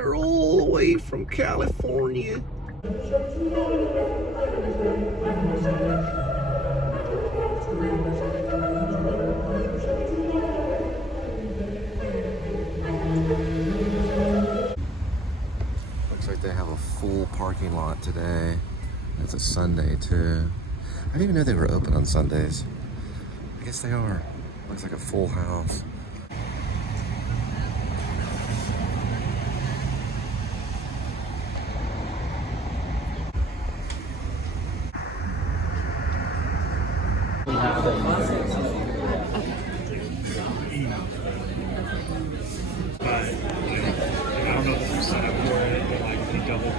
They're all the way from California. Looks like they have a full parking lot today. It's a Sunday too. I didn't even know they were open on Sundays. I guess they are. Looks like a full house. We have them. But I don't know if this is set up for it, but like if you double,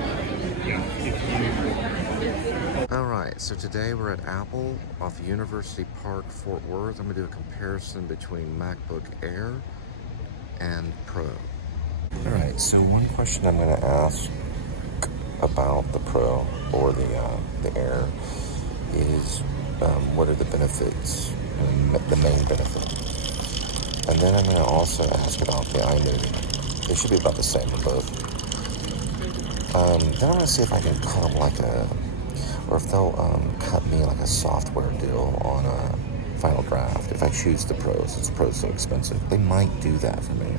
Alright, so today we're at Apple off University Park, Fort Worth. I'm going to do a comparison between MacBook Air and Pro. Alright, so one question I'm going to ask about the Pro or the Air is what are the benefits, the main benefit. And then I'm going to also ask about the iMovie. They should be about the same for both. Then I want to see if I can cut them like or if they'll cut me like a software deal on a Final Draft. If I choose the Pros, since Pro's so expensive. They might do that for me.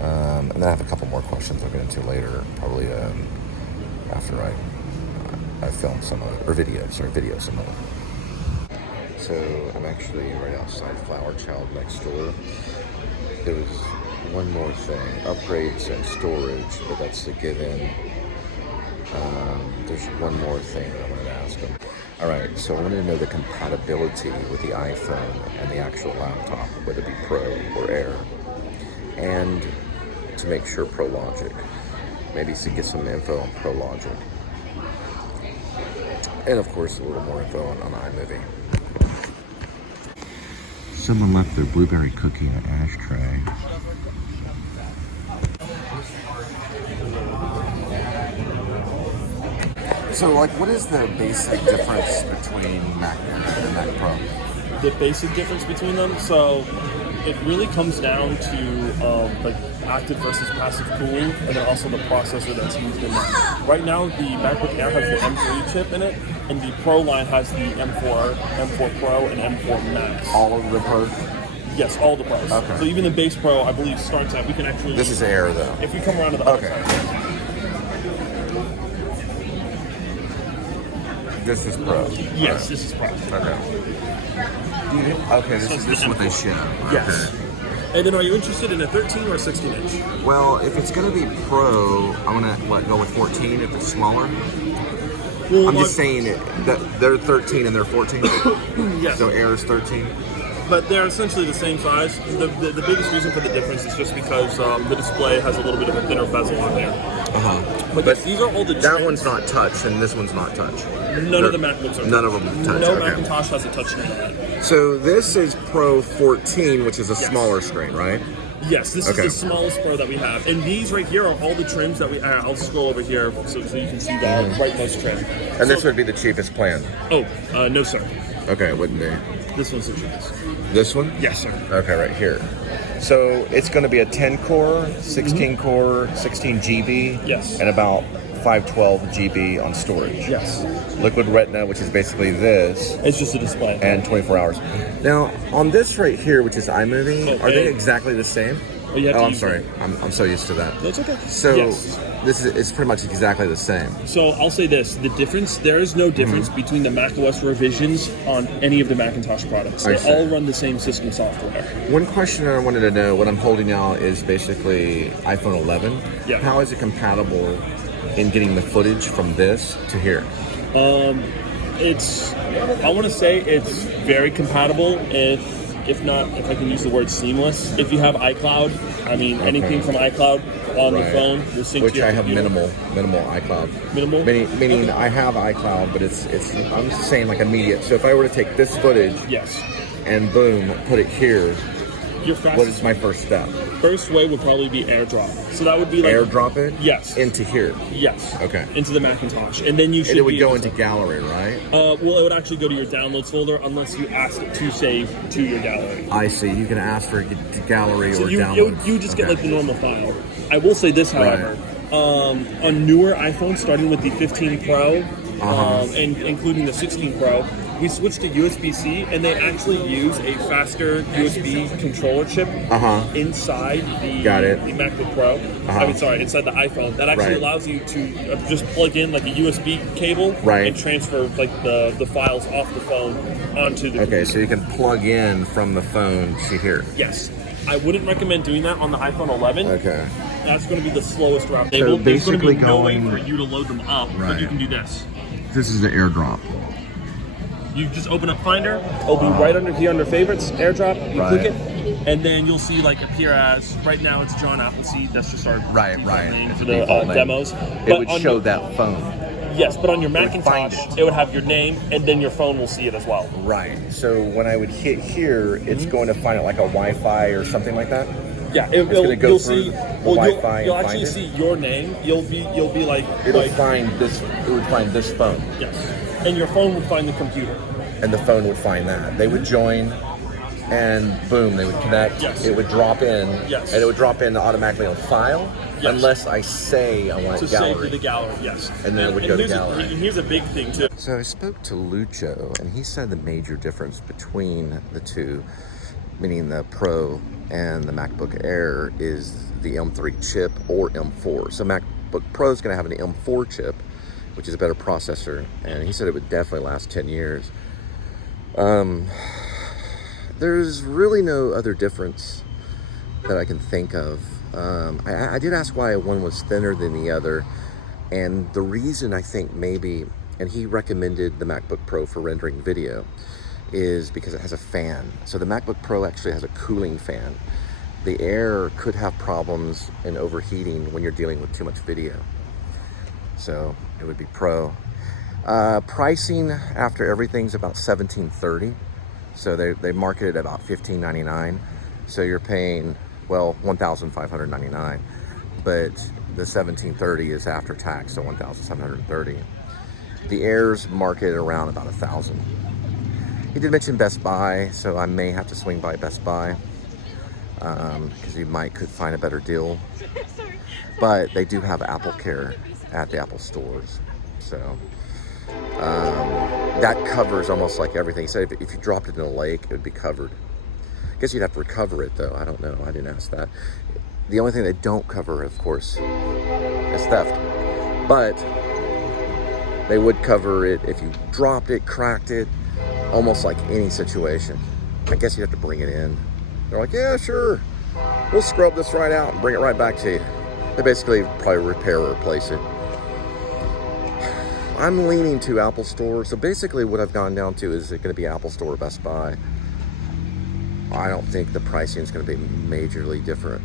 And then I have a couple more questions I'll get into later, probably after I film some of it, or video some of it. So I'm actually right outside Flower Child next door. There was one more thing, upgrades and storage, but that's a given. There's one more thing that I wanted to ask them. All right, so I wanted to know the compatibility with the iPhone and the actual laptop, whether it be Pro or Air, and to make sure Pro Logic. Maybe to get some info on Pro Logic. And of course, a little more info on iMovie. Someone left their blueberry cookie in an ashtray. So, like, what is the basic difference between Mac and Mac Pro? the basic difference between them. So it really comes down to like active versus passive cooling, and then also the processor that's used in that. Right now, the MacBook Air has the M3 chip in it, and the Pro line has the M4 Pro, and M4 Max. All of the Pros? Yes, all the Pros. Okay. So even the base Pro, I believe, starts at, we can actually... This is Air, though. If we come around to the other side. This is Pro. Yes, this is Pro. Okay. Okay, this is what they show. Yes. Okay. And then are you interested in a 13 or a 16 inch? Well, if it's going to be Pro, I want to go with 14 if it's smaller. Well, I'm just saying that they're 13 and they're 14. Yes. So Air is 13. But they're essentially the same size. The biggest reason for the difference is just because the display has a little bit of a thinner bezel on there. But yes, these are all the that one's not touch and this one's not touch. None of the MacBooks are touch. None of them touch. No okay. Macintosh has a touch screen on it. So this is Pro 14, which is a smaller screen, right? Yes, this is the smallest Pro that we have. And these right here are all the trims that we... I'll scroll over here so you can see the rightmost trim. And this would be the cheapest plan? Oh, no, sir. Okay, it wouldn't be. This one's the cheapest. This one? Yes, sir. Okay, right here. So it's going to be a 10 core, 16 core, 16 GB, Yes. and about 512 GB on storage. Yes. Liquid Retina, which is basically this. It's just a display. And 24 hours. Now, on this right here, which is iMovie, are they exactly the same? Oh, I'm sorry. I'm so used to that. That's okay. So yes. This is pretty much exactly the same. So I'll say this: the difference, there is no difference between the macOS revisions on any of the Macintosh products. They all run the same system software. One question I wanted to know, what I'm holding now is basically iPhone 11. Yeah. How is it compatible in getting the footage from this to here? I want to say it's very compatible, if not, if I can use the word seamless. If you have iCloud, I mean, anything from iCloud on the phone, you'll sync which to your I have computer. minimal iCloud. Minimal? Meaning I have iCloud, but it's I'm just saying like immediate. So if I were to take this footage, yes, and boom, put it here, what is my first step? First way would probably be AirDrop. So that would be like AirDrop it? Yes. Into here? Yes. Okay. Into the Macintosh. And then you should it would go into gallery, right? Well, it would actually go to your downloads folder unless you ask it to save to your gallery. I see. You can ask for gallery so or downloads. You just get like the normal file. I will say this, however, on newer iPhones, starting with the 15 Pro, and including the 16 Pro, we switched to USB-C, and they actually use a faster USB controller chip inside the MacBook Pro. I mean, sorry, inside the iPhone. That actually allows you to just plug in like a USB cable and transfer like the files off the phone onto the computer. So you can plug in from the phone to here. Yes. I wouldn't recommend doing that on the iPhone 11. Okay. That's going to be the slowest route. So There's going to be no way going- for you to load them up, but you can do this. This is the AirDrop. You just open up Finder, it'll be right under here under Favorites, AirDrop, you click it, and then you'll see like appear as, right now it's John Appleseed, that's just our default name for the demos. It would show that phone. Yes, but on your Macintosh, it would have your name, and then your phone will see it as well. Right. So when I would hit here, it's going to find it like a Wi-Fi or something like that? Yeah, you'll see. You'll actually see your name. You'll be like. It would find this phone. Yes, and your phone would find the computer. And the phone would find that. They would join, and boom, they would connect. Yes. It would drop in. Yes. And it would drop in automatically on file, unless I say I want to gallery. save to the gallery. Yes. And then it would go to gallery. And here's a big thing too. So I spoke to Lucho, and he said the major difference between the two, meaning the Pro and the MacBook Air, is the M3 chip or M4. So MacBook Pro is going to have an M4 chip, which is a better processor, and he said it would definitely last 10 years. There's really no other difference that I can think of. I did ask why one was thinner than the other, and the reason I think maybe, and he recommended the MacBook Pro for rendering video, is because it has a fan. So the MacBook Pro actually has a cooling fan. The Air could have problems in overheating when you're dealing with too much video. So it would be Pro. Pricing after everything's about $17.30. So they market it at about $15.99. So you're paying, well, $1,599. But the $17.30 is after tax, so $1,730. The Airs market around about $1,000. He did mention Best Buy, so I may have to swing by Best Buy because you could find a better deal. But they do have Apple Care at the Apple stores, so that covers almost like everything. He said if you dropped it in a lake, it would be covered. I guess you'd have to recover it, though. I don't know. I didn't ask that. The only thing they don't cover, of course, is theft. But they would cover it if you dropped it, cracked it, almost like any situation. I guess you'd have to bring it in. They're like, yeah, sure. We'll scrub this right out and bring it right back to you. They basically probably repair or replace it. I'm leaning to Apple Store. So basically what I've gone down to is it going to be Apple Store or Best Buy. I don't think the pricing is going to be majorly different.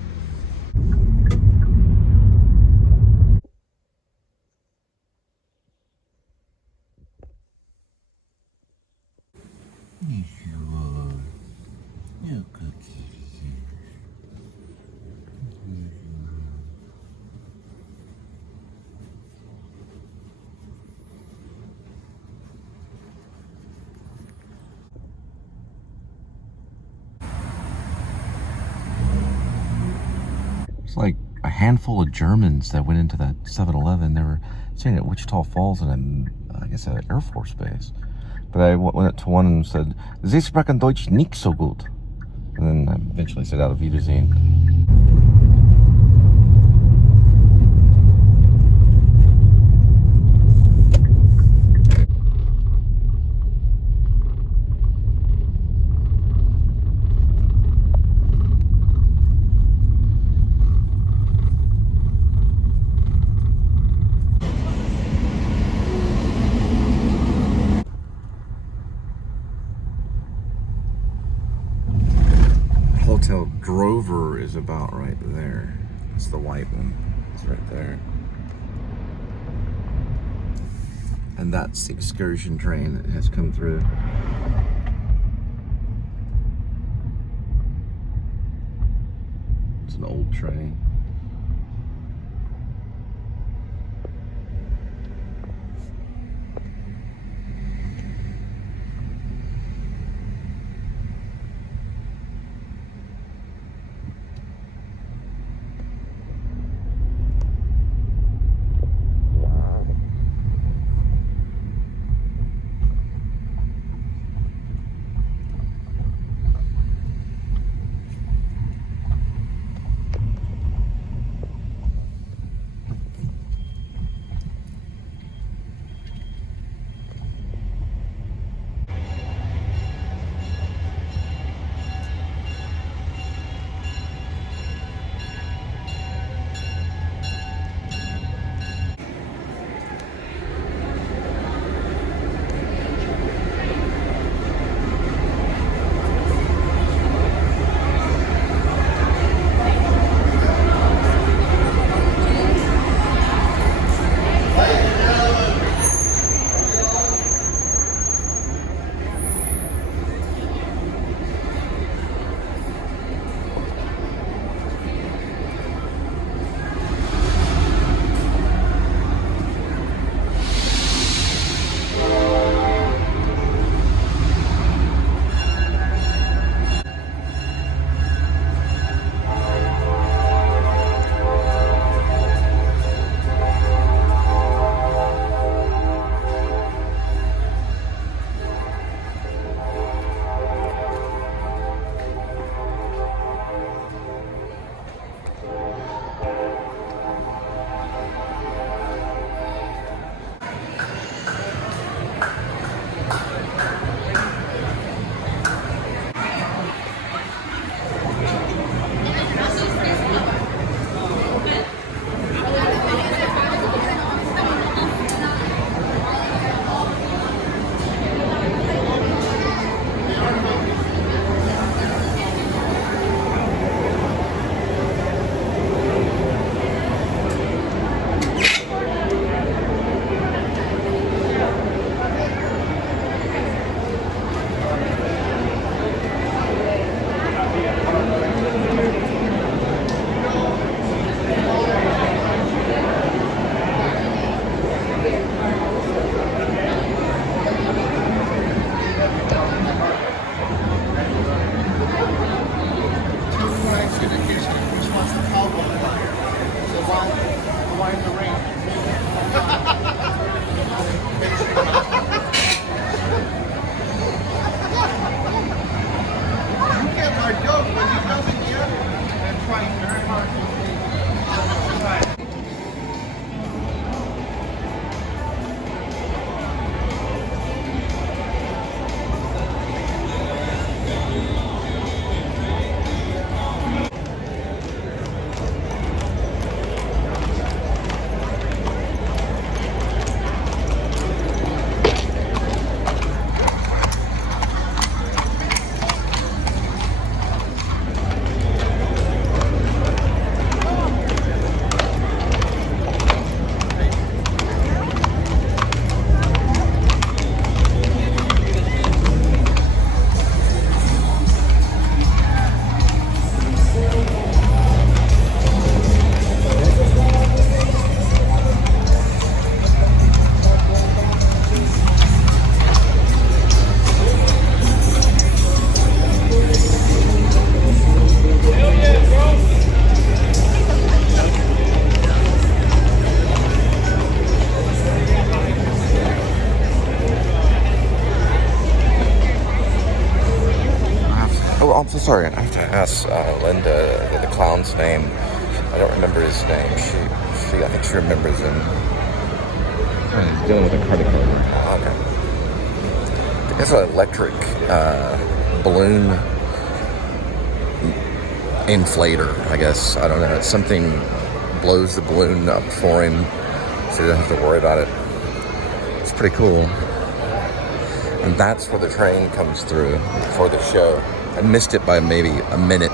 It's like a handful of Germans that went into that 7-Eleven. They were staying at Wichita Falls in I guess an Air Force base. But I went up to one and said, "Sie sprechen Deutsch nicht so gut." And then I eventually said, "Auf Wiedersehen." Hotel Drover is about right there. It's the white one. It's right there. And that's the excursion train that has come through. It's an old train. I'm so sorry. I have to ask Linda the clown's name. I don't remember his name. I think she remembers him. He's dealing with a credit card. Okay. I think that's an electric balloon inflator, I guess. I don't know. It's something blows the balloon up for him so he doesn't have to worry about it. It's pretty cool. And that's where the train comes through for the show. I missed it by maybe a minute.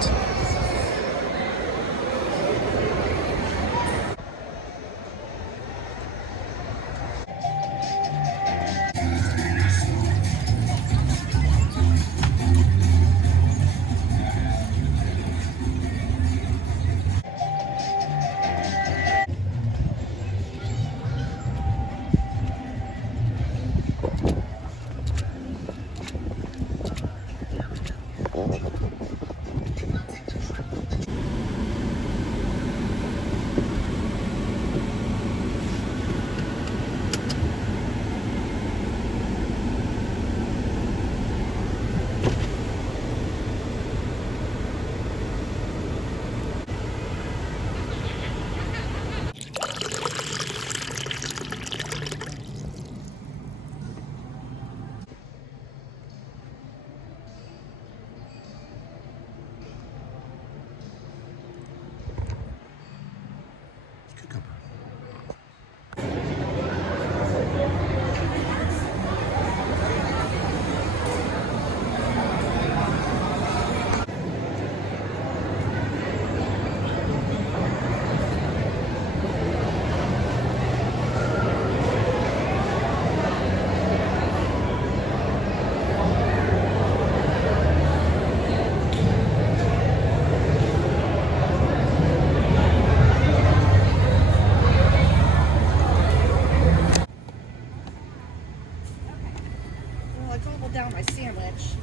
Down my sandwich.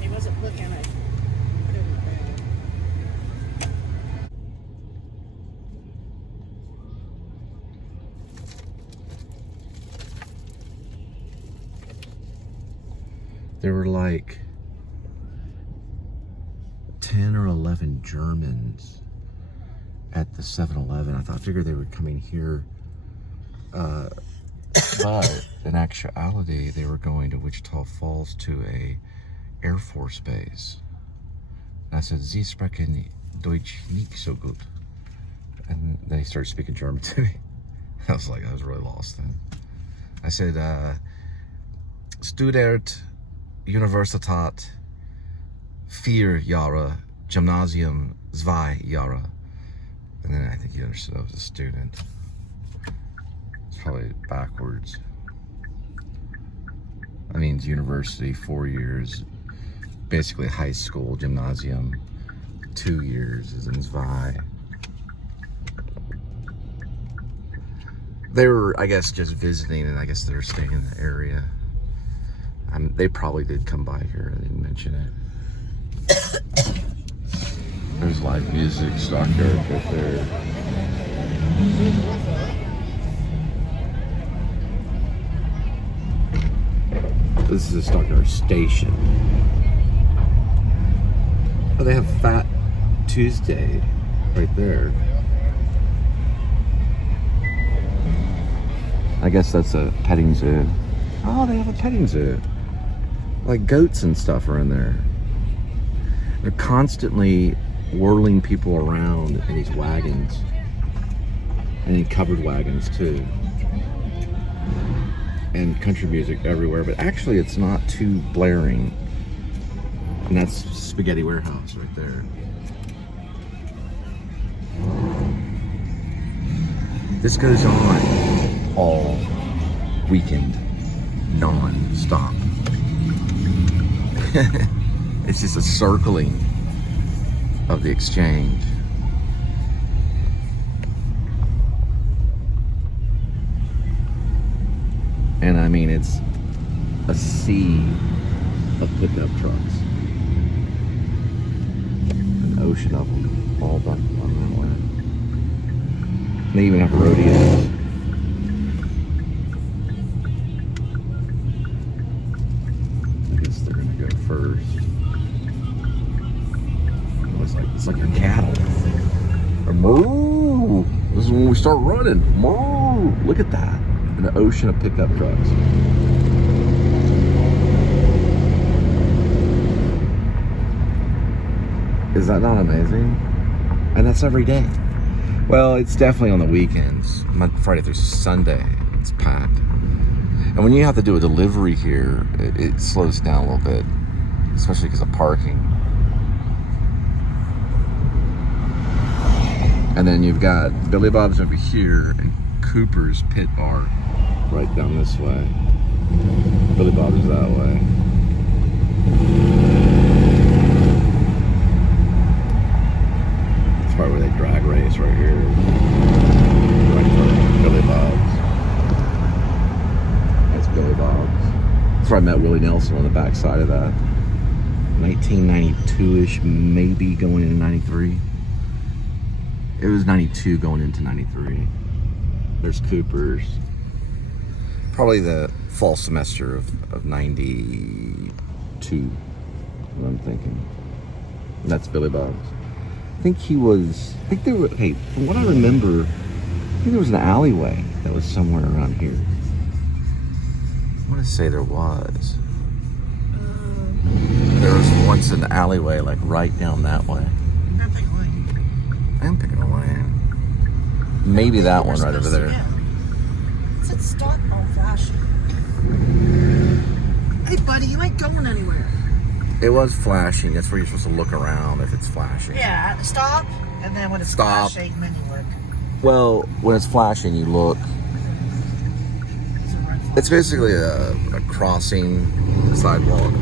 He wasn't looking. I put it in the bag. There were like 10 or 11 Germans at the 7-Eleven. I figured they were coming here, but in actuality, they were going to Wichita Falls to a Air Force base. And I said, Sie sprechen Deutsch nicht so gut. And they started speaking German to me. I was really lost then. I said, Studiert Universität 4 Jahre, Gymnasium 2 Jahre. And then I think he understood I was a student. It's probably backwards. That means university, 4 years. Basically high school, gymnasium, 2 years is in zwei. They were, I guess, just visiting, and I guess they were staying in the area. They probably did come by here. I didn't mention it. There's live music, Stockyards right there. this is a Stockyards station. Oh, they have Fat Tuesday right there. I guess that's a petting zoo. Oh, they have a petting zoo. Like goats and stuff are in there. They're constantly whirling people around in these wagons. And in covered wagons too. And country music everywhere, but actually it's not too blaring. And that's Spaghetti Warehouse right there. This goes on all weekend, non-stop. It's just a circling of the exchange. And I mean, it's a sea of pickup trucks. An ocean of them, all done that way. They even have rodeos. I guess they're gonna go first. Oh, it's like your cattle. Moo! This is when we start running. Moo! Look at that. An ocean of pickup trucks. Is that not amazing? And that's every day. Well, it's definitely on the weekends. Friday through Sunday, it's packed. And when you have to do a delivery here, it slows down a little bit, especially because of parking. And then you've got Billy Bob's over here and Cooper's Pit Bar right down this way. Billy Bob's is that way. That's right where they drag race right here. Right for Billy Bob's. That's Billy Bob's. That's where I met Willie Nelson on the back side of that. 1992-ish, maybe going into 93. It was 92 going into 93. There's Cooper's. Probably the fall semester of 92, what I'm thinking. And that's Billy Bob's. I think there were, hey, from what I remember, I think there was an alleyway that was somewhere around here. I want to say there was. There was once an alleyway, like right down that way. I'm picking a lane. Maybe that one right over there. It said stop all flashing. Hey buddy, you ain't going anywhere. It was flashing. That's where you're supposed to look around if it's flashing. Yeah, stop, and then when it's Stop. flashing, then you look. Well, when it's flashing, you look. It's basically a crossing sidewalk.